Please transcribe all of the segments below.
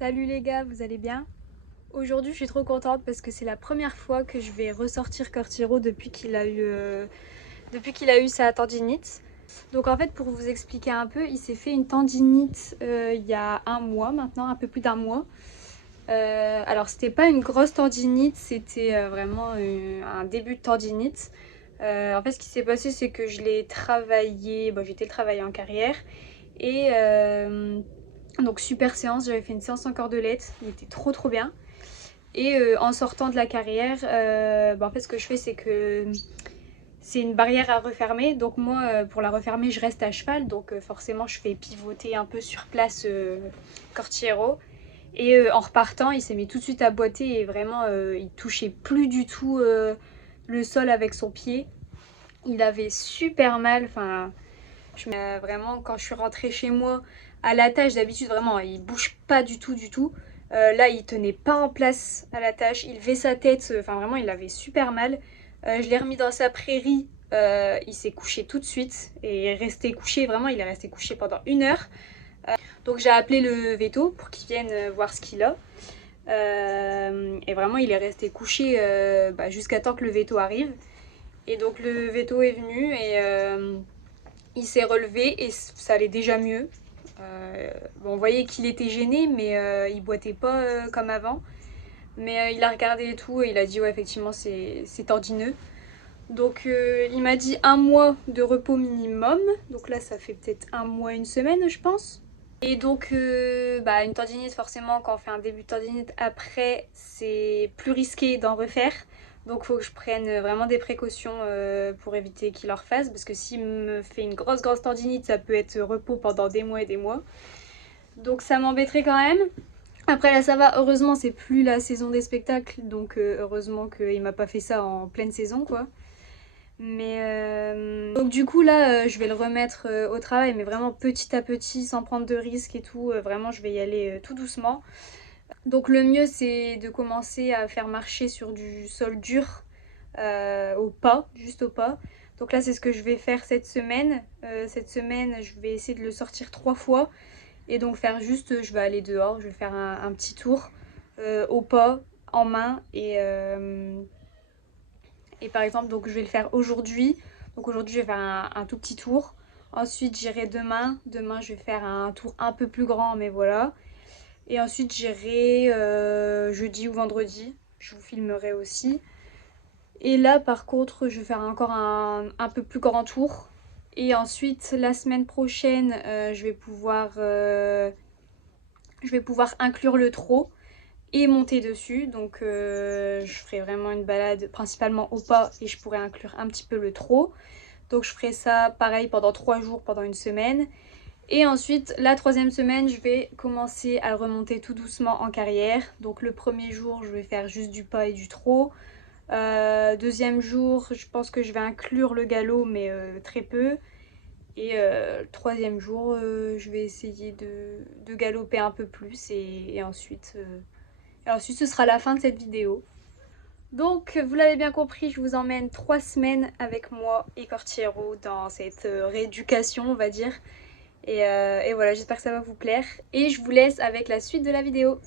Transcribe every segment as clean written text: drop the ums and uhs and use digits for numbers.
Salut les gars, vous allez bien? Aujourd'hui je suis trop contente parce que c'est la première fois que je vais ressortir Cortiro depuis qu'il a eu sa tendinite. Donc en fait pour vous expliquer un peu, il s'est fait une tendinite il y a un mois maintenant, un peu plus d'un mois. Alors c'était pas une grosse tendinite, c'était vraiment un début de tendinite. En fait ce qui s'est passé c'est que je l'ai travaillé, bon, j'ai été le travailler en carrière et donc super séance, j'avais fait une séance en cordelette, il était trop bien. Et en sortant de la carrière, en fait ce que je fais c'est que c'est une barrière à refermer. Donc moi pour la refermer je reste à cheval. Donc forcément je fais pivoter un peu sur place Cortiero. Et en repartant il s'est mis tout de suite à boiter et vraiment il touchait plus du tout le sol avec son pied. Il avait super mal, enfin vraiment quand je suis rentrée chez moi à la tâche d'habitude vraiment il bouge pas du tout. Là il tenait pas en place à la tâche, il levait sa tête, enfin vraiment il avait super mal. Je l'ai remis dans sa prairie, il s'est couché tout de suite et est resté couché, vraiment il est resté couché pendant 1 heure. Donc j'ai appelé le veto pour qu'il vienne voir ce qu'il a. Et vraiment il est resté couché jusqu'à temps que le veto arrive. Et donc le veto est venu et il s'est relevé et ça allait déjà mieux. On voyait qu'il était gêné, mais il boitait pas comme avant. Mais il a regardé et tout, et il a dit ouais effectivement c'est tendineux. Donc il m'a dit 1 mois de repos minimum. Donc là ça fait peut-être 1 mois, 1 semaine je pense. Et donc une tendinite forcément quand on fait un début de tendinite après c'est plus risqué d'en refaire. Donc il faut que je prenne vraiment des précautions pour éviter qu'il en refasse. Parce que s'il me fait une grosse tendinite, ça peut être repos pendant des mois et des mois. Donc ça m'embêterait quand même. Après là ça va, heureusement c'est plus la saison des spectacles. Donc heureusement qu'il m'a pas fait ça en pleine saison quoi. Mais donc du coup là je vais le remettre au travail. Mais vraiment petit à petit, sans prendre de risques et tout. Vraiment je vais y aller tout doucement. Donc le mieux c'est de commencer à faire marcher sur du sol dur au pas, juste au pas. Donc là c'est ce que je vais faire cette semaine. Cette semaine je vais essayer de le sortir 3 fois. Et donc faire juste, je vais aller dehors, je vais faire un petit tour au pas, en main. Et par exemple donc je vais le faire aujourd'hui. Donc aujourd'hui je vais faire un tout petit tour. Ensuite j'irai demain. Demain je vais faire un tour un peu plus grand mais voilà. Et ensuite j'irai jeudi ou vendredi. Je vous filmerai aussi. Et là par contre je vais faire encore un peu plus grand tour. Et ensuite la semaine prochaine je vais pouvoir inclure le trot et monter dessus. Donc je ferai vraiment une balade principalement au pas et je pourrai inclure un petit peu le trot. Donc je ferai ça pareil pendant 3 jours, pendant 1 semaine. Et ensuite, la 3e semaine, je vais commencer à remonter tout doucement en carrière. Donc le premier jour, je vais faire juste du pas et du trot. 2e jour, je pense que je vais inclure le galop, mais très peu. Et le 3e jour, je vais essayer de galoper un peu plus. Et ensuite, ce sera la fin de cette vidéo. Donc, vous l'avez bien compris, je vous emmène 3 semaines avec moi et Cortiero dans cette rééducation, on va dire. Et voilà, j'espère que ça va vous plaire. Et je vous laisse avec la suite de la vidéo.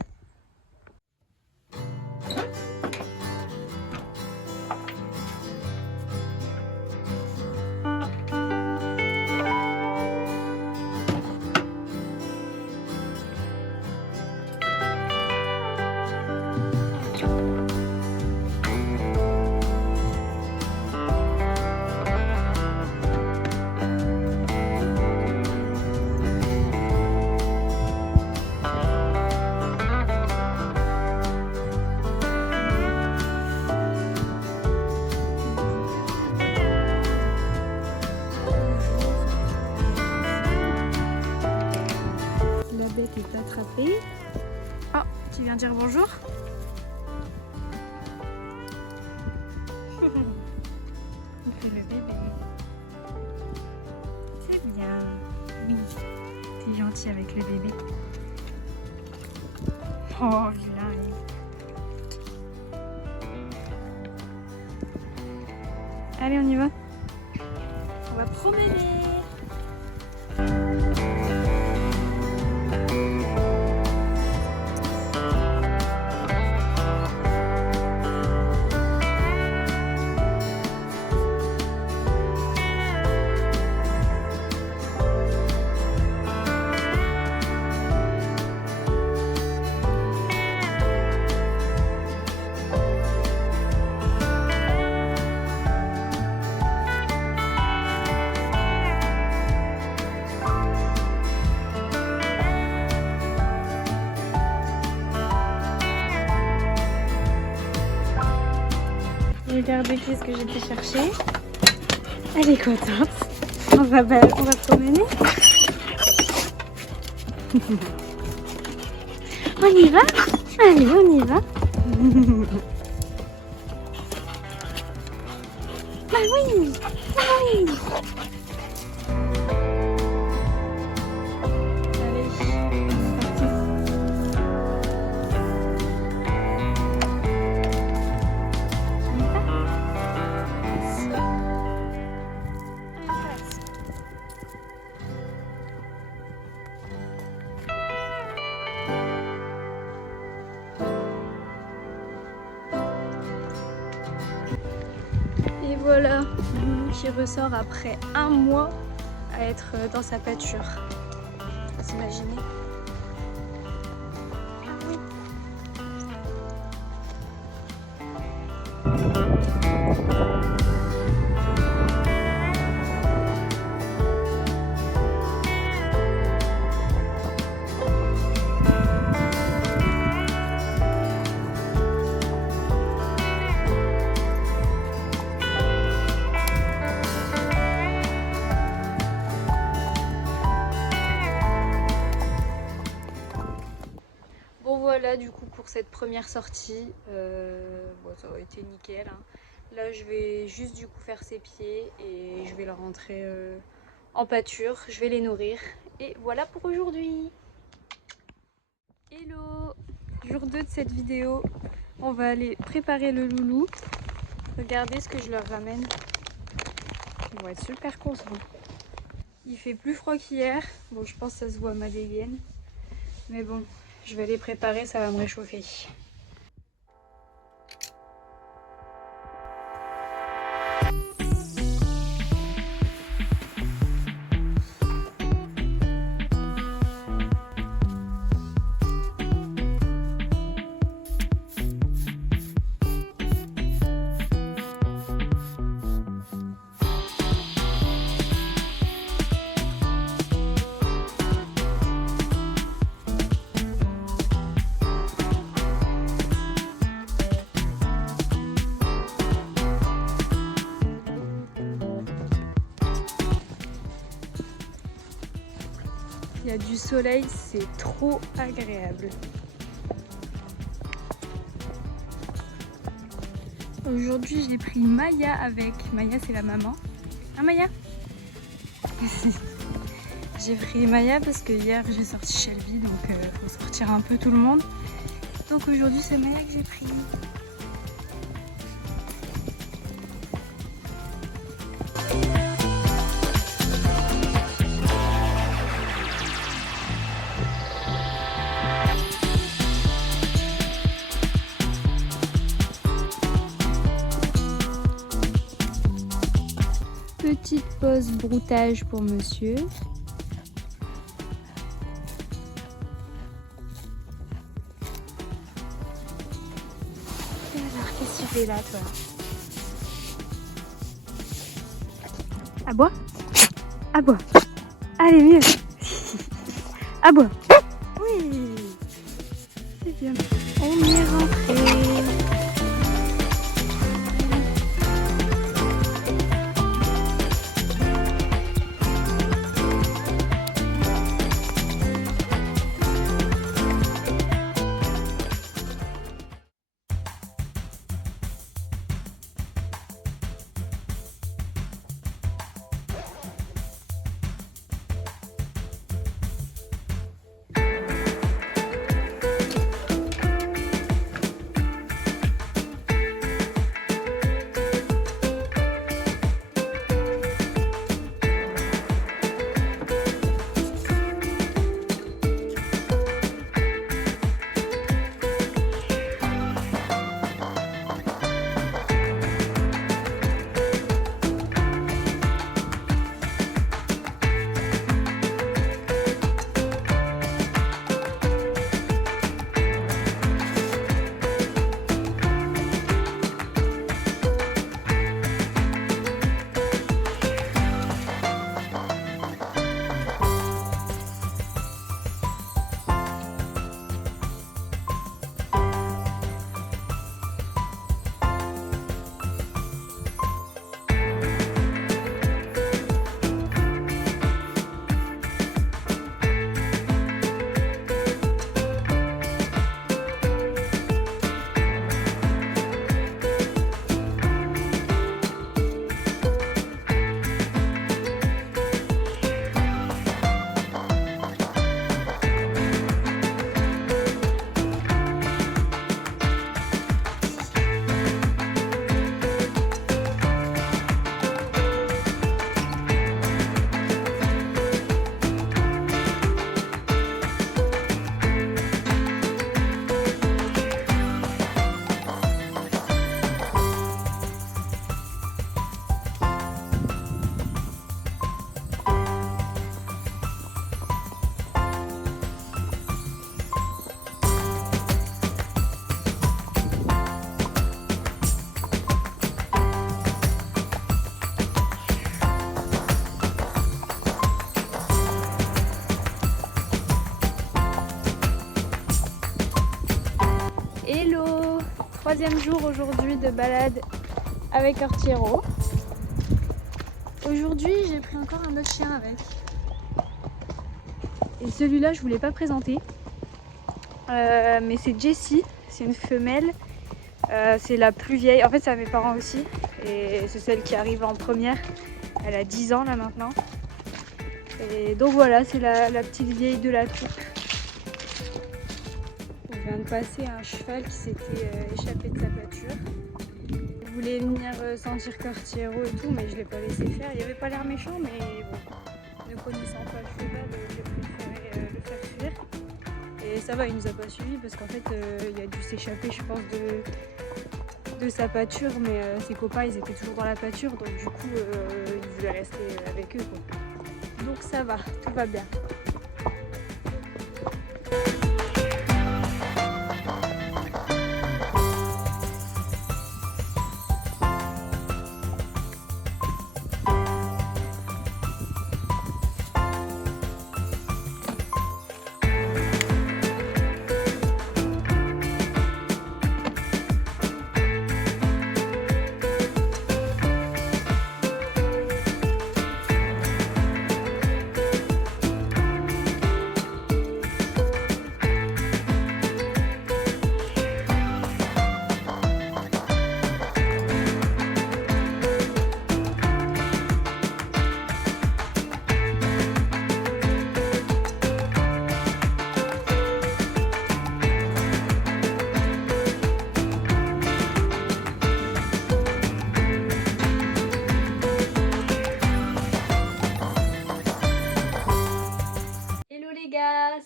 La bête est attrapée. Oh, tu viens dire bonjour? Il fait le bébé. C'est bien. Oui, t'es gentil avec le bébé. Oh, vilain. Allez, on y va. On va promener. Regardez qu'est-ce que j'ai été chercher. Elle est contente. On va promener. On y va? Allez, on y va. Bah oui, bah oui. Allez, c'est parti. On y va? Et voilà, Loulou qui ressort après un mois à être dans sa pâture. Vous imaginez? Bon voilà, du coup pour cette première sortie, bon, ça aurait été nickel, hein. Là je vais juste du coup faire ses pieds et je vais la rentrer en pâture, je vais les nourrir. Et voilà pour aujourd'hui. Hello, jour 2 de cette vidéo, on va aller préparer le loulou. Regardez ce que je leur ramène, ils vont être super contents. Il fait plus froid qu'hier, bon je pense que ça se voit à ma dégaine, mais bon. Je vais les préparer, ça va me réchauffer. Il y a du soleil, c'est trop agréable. Aujourd'hui, j'ai pris Maya avec. Maya, c'est la maman. Ah, Maya? J'ai pris Maya parce que hier, j'ai sorti Shelby, donc faut sortir un peu tout le monde. Donc aujourd'hui, c'est Maya que j'ai pris. Petite pause broutage pour monsieur. Et alors, qu'est-ce que tu fais là, toi? Aboie? Aboie. Allez, mieux. Aboie. Oui. C'est bien. On est rentré. Hello! Troisième jour aujourd'hui de balade avec Cortiero. Aujourd'hui j'ai pris encore un autre chien avec. Et celui-là je voulais pas présenter. Mais c'est Jessie, c'est une femelle. C'est la plus vieille, en fait c'est à mes parents aussi. Et c'est celle qui arrive en première. Elle a 10 ans là maintenant. Et donc voilà, c'est la petite vieille de la troupe. On vient de passer un cheval qui s'était échappé de sa pâture. Je voulais venir sentir Cortiero et tout, mais je l'ai pas laissé faire. Il avait pas l'air méchant, mais bon, ne connaissant pas le cheval, j'ai préféré le faire fuir. Et ça va, il nous a pas suivis parce qu'en fait, il a dû s'échapper, je pense, de sa pâture, mais ses copains, ils étaient toujours dans la pâture, donc du coup, il voulait rester avec eux, quoi. Donc ça va, tout va bien.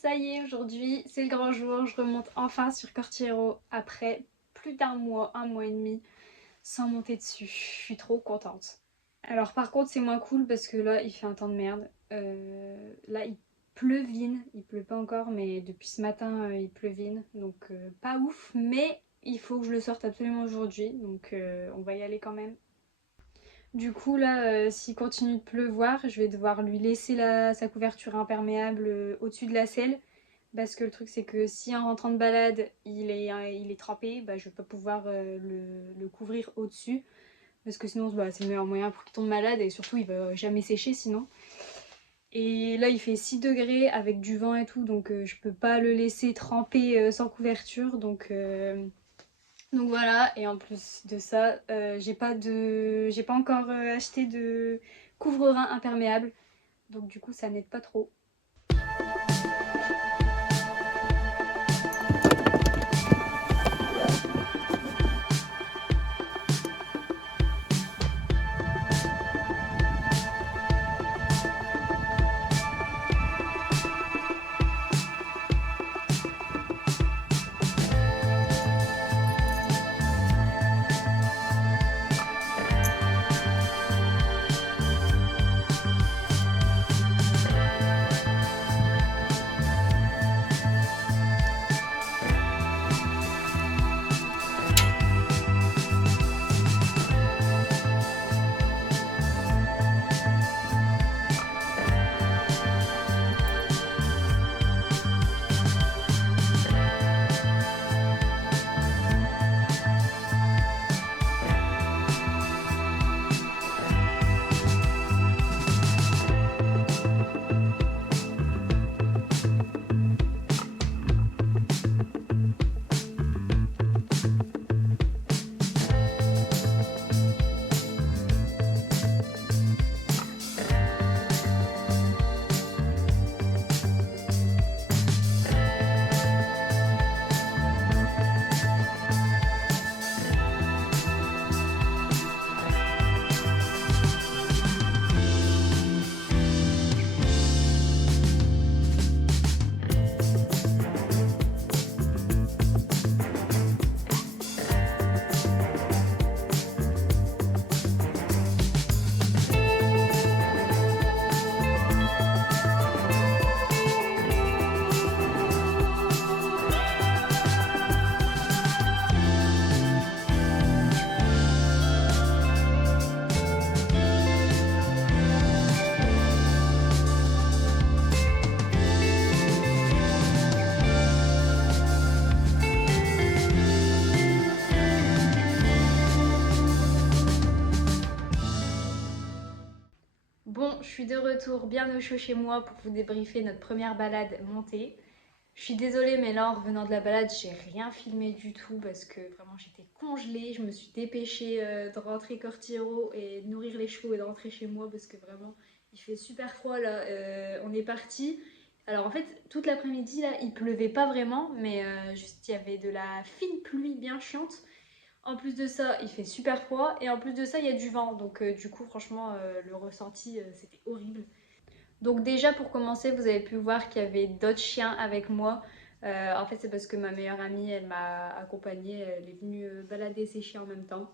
Ça y est, aujourd'hui c'est le grand jour, je remonte enfin sur Cortiero après plus d'un mois et demi sans monter dessus. Je suis trop contente. Alors par contre c'est moins cool parce que là il fait un temps de merde. Là il pleuvine, il pleut pas encore mais depuis ce matin il pleuvine, donc pas ouf, mais il faut que je le sorte absolument aujourd'hui, donc on va y aller quand même. Du coup là, s'il continue de pleuvoir, je vais devoir lui laisser sa couverture imperméable au-dessus de la selle. Parce que le truc c'est que si en rentrant de balade il est trempé, bah, je vais pas pouvoir le couvrir au-dessus. Parce que sinon bah, c'est le meilleur moyen pour qu'il tombe malade et surtout il va jamais sécher sinon. Et là il fait 6 degrés avec du vent et tout, donc je peux pas le laisser tremper sans couverture. Donc voilà, et en plus de ça, j'ai pas encore acheté de couvre-rein imperméable. Donc du coup ça n'aide pas trop. suis de retour bien au chaud chez moi pour vous débriefer notre première balade montée. Je suis désolée, mais là en revenant de la balade, j'ai rien filmé du tout parce que vraiment j'étais congelée. Je me suis dépêchée de rentrer Cortiro et de nourrir les chevaux et de rentrer chez moi parce que vraiment il fait super froid là. On est parti. Alors en fait, toute l'après-midi là, il pleuvait pas vraiment, mais juste il y avait de la fine pluie bien chiante. En plus de ça, il fait super froid et en plus de ça, il y a du vent. Donc du coup, franchement, le ressenti, c'était horrible. Donc déjà, pour commencer, vous avez pu voir qu'il y avait d'autres chiens avec moi. En fait, c'est parce que ma meilleure amie, elle m'a accompagnée. Elle est venue balader ses chiens en même temps.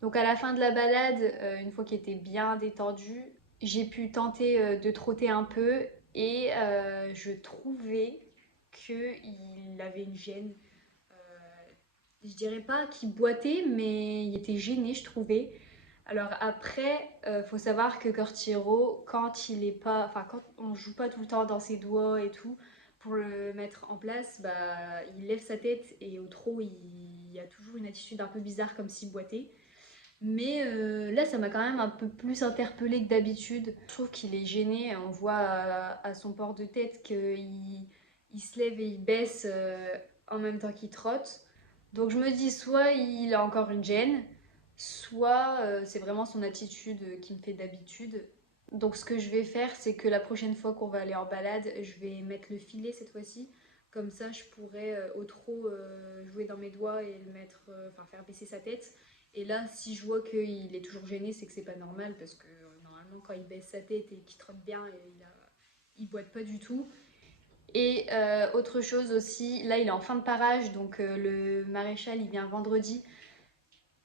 Donc à la fin de la balade, une fois qu'il était bien détendu, j'ai pu tenter de trotter un peu et je trouvais qu'il avait une gêne. Je dirais pas qu'il boitait, mais il était gêné, je trouvais. Alors après, faut savoir que Cortiro, quand il est pas, enfin quand on joue pas tout le temps dans ses doigts et tout, pour le mettre en place, bah il lève sa tête et au trot il y a toujours une attitude un peu bizarre comme s'il boitait. Mais là, ça m'a quand même un peu plus interpellée que d'habitude. Je trouve qu'il est gêné. On voit à son port de tête qu'il se lève et il baisse en même temps qu'il trotte. Donc je me dis, soit il a encore une gêne, soit c'est vraiment son attitude qui me fait d'habitude. Donc ce que je vais faire, c'est que la prochaine fois qu'on va aller en balade, je vais mettre le filet cette fois-ci. Comme ça, je pourrais au trot jouer dans mes doigts et le mettre, enfin faire baisser sa tête. Et là, si je vois qu'il est toujours gêné, c'est que c'est pas normal parce que normalement, quand il baisse sa tête et qu'il trotte bien, il boite pas du tout. Et autre chose aussi, là il est en fin de parage, donc le maréchal il vient vendredi.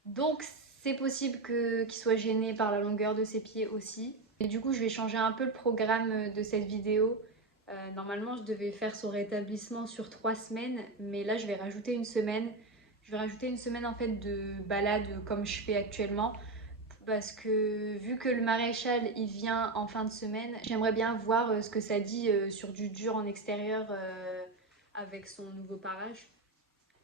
Donc c'est possible qu'il soit gêné par la longueur de ses pieds aussi. Et du coup, je vais changer un peu le programme de cette vidéo. Normalement, je devais faire son rétablissement sur 3 semaines, mais là je vais rajouter une semaine. Je vais rajouter une semaine en fait de balade comme je fais actuellement parce que vu que le maréchal il vient en fin de semaine, j'aimerais bien voir ce que ça dit sur du dur en extérieur avec son nouveau parage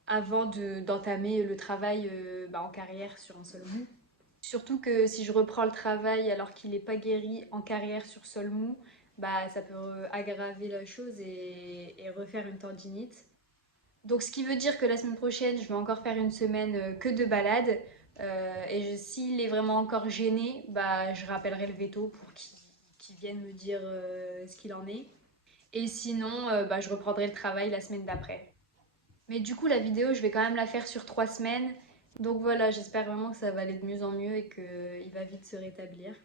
avant d'entamer le travail en carrière sur un sol mou. Surtout que si je reprends le travail alors qu'il n'est pas guéri en carrière sur sol mou, bah, ça peut aggraver la chose et refaire une tendinite. Donc ce qui veut dire que la semaine prochaine, je vais encore faire une semaine que de balade. S'il est vraiment encore gêné, bah, je rappellerai le veto pour qu'il vienne me dire ce qu'il en est. Et sinon, bah, je reprendrai le travail la semaine d'après. Mais du coup, la vidéo, je vais quand même la faire sur 3 semaines. Donc voilà, j'espère vraiment que ça va aller de mieux en mieux et qu'il va vite se rétablir.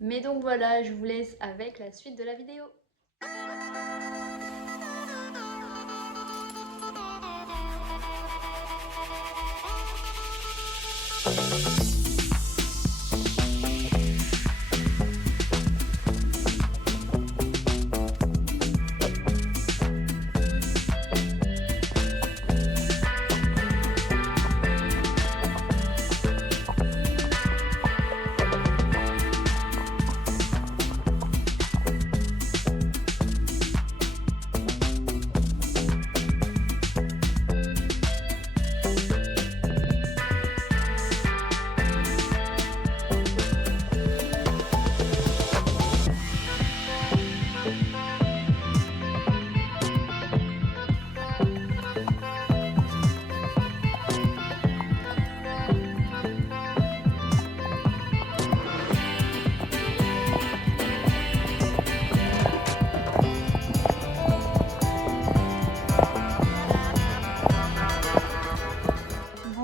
Mais donc voilà, je vous laisse avec la suite de la vidéo.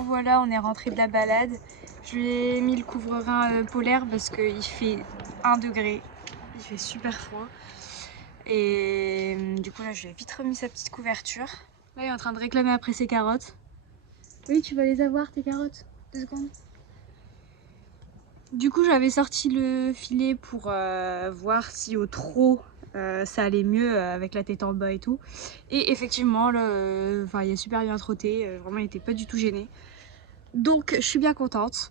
Voilà, on est rentré de la balade. Je lui ai mis le couvre-rein polaire parce qu'il fait 1 degré. Il fait super froid. Et du coup là, je lui ai vite remis sa petite couverture. Là, il est en train de réclamer après ses carottes. Oui, tu vas les avoir tes carottes. 2 secondes. Du coup, j'avais sorti le filet pour voir si au trot ça allait mieux avec la tête en bas et tout. Et effectivement, là, il a super bien trotté. Vraiment, il était pas du tout gêné. Donc je suis bien contente.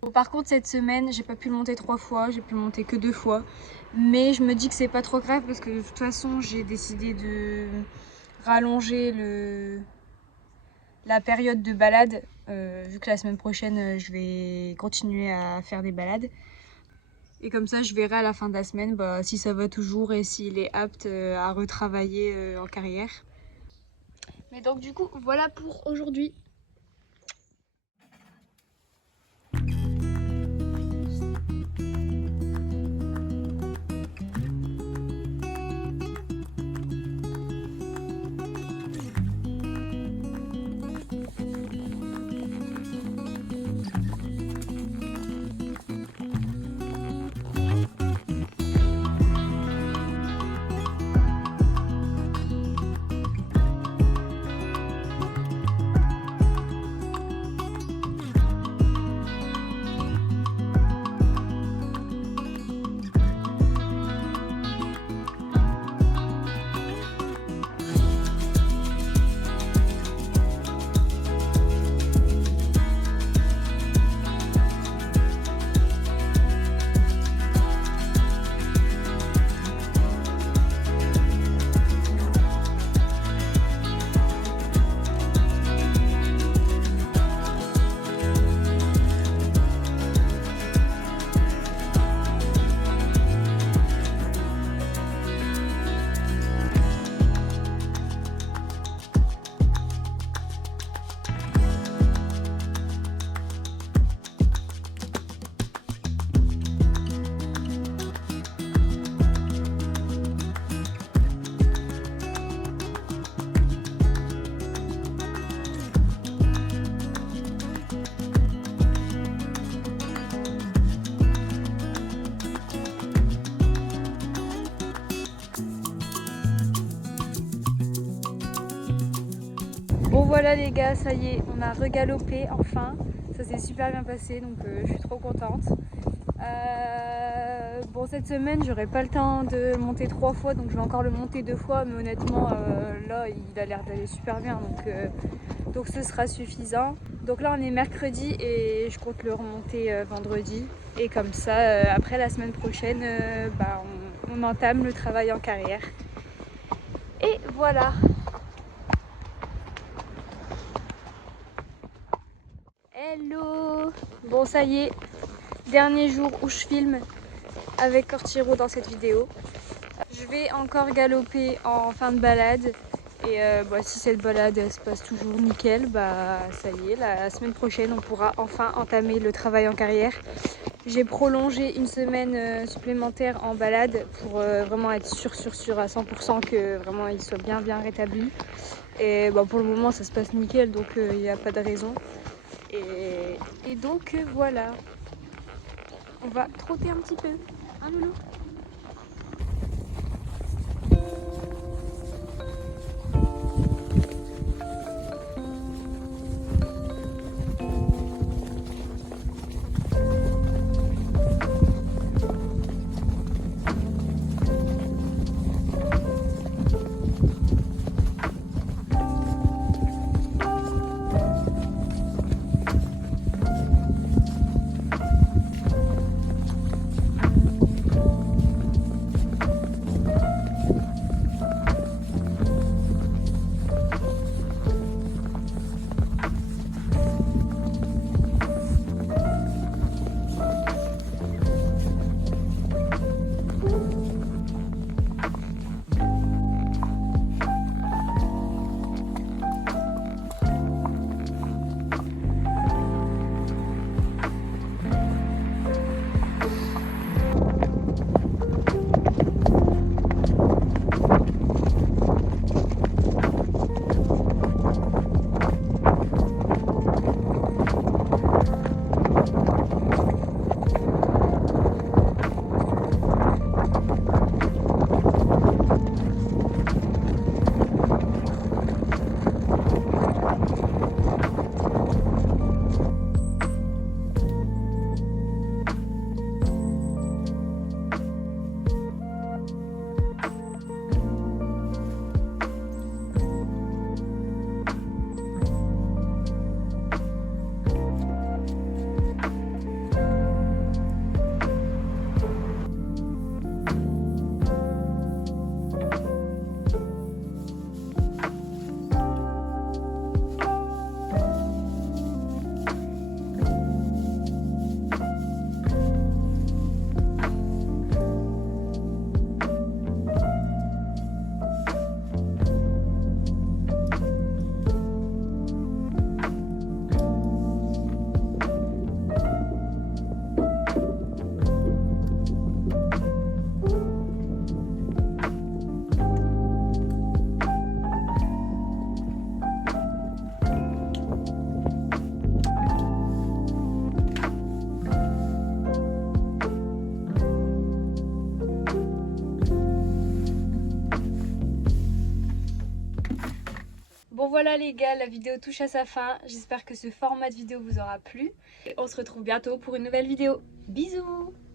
Bon, par contre cette semaine j'ai pas pu le monter 3 fois, j'ai pu le monter que 2 fois. Mais je me dis que c'est pas trop grave parce que de toute façon j'ai décidé de rallonger la période de balade. Vu que la semaine prochaine je vais continuer à faire des balades. Et comme ça, je verrai à la fin de la semaine si ça va toujours et s'il est apte à retravailler en carrière. Mais donc du coup, voilà pour aujourd'hui. Bon voilà les gars, ça y est, on a regalopé enfin. Ça s'est super bien passé, donc je suis trop contente. Bon, cette semaine j'aurai pas le temps de le monter 3 fois, donc je vais encore le monter 2 fois, mais honnêtement là il a l'air d'aller super bien, donc ce sera suffisant. Donc là on est mercredi et je compte le remonter vendredi, et comme ça après la semaine prochaine on entame le travail en carrière. Et voilà. Hello! Bon, ça y est, dernier jour où je filme avec Cortiro dans cette vidéo. Je vais encore galoper en fin de balade, et si cette balade se passe toujours nickel, ça y est, la semaine prochaine on pourra enfin entamer le travail en carrière. J'ai prolongé une semaine supplémentaire en balade pour vraiment être sûr à 100% que vraiment il soit bien rétabli. Et pour le moment ça se passe nickel, donc il n'y a pas de raison. Et donc voilà, on va trotter un petit peu, hein loulou? Bon voilà les gars, la vidéo touche à sa fin. J'espère que ce format de vidéo vous aura plu. On se retrouve bientôt pour une nouvelle vidéo. Bisous!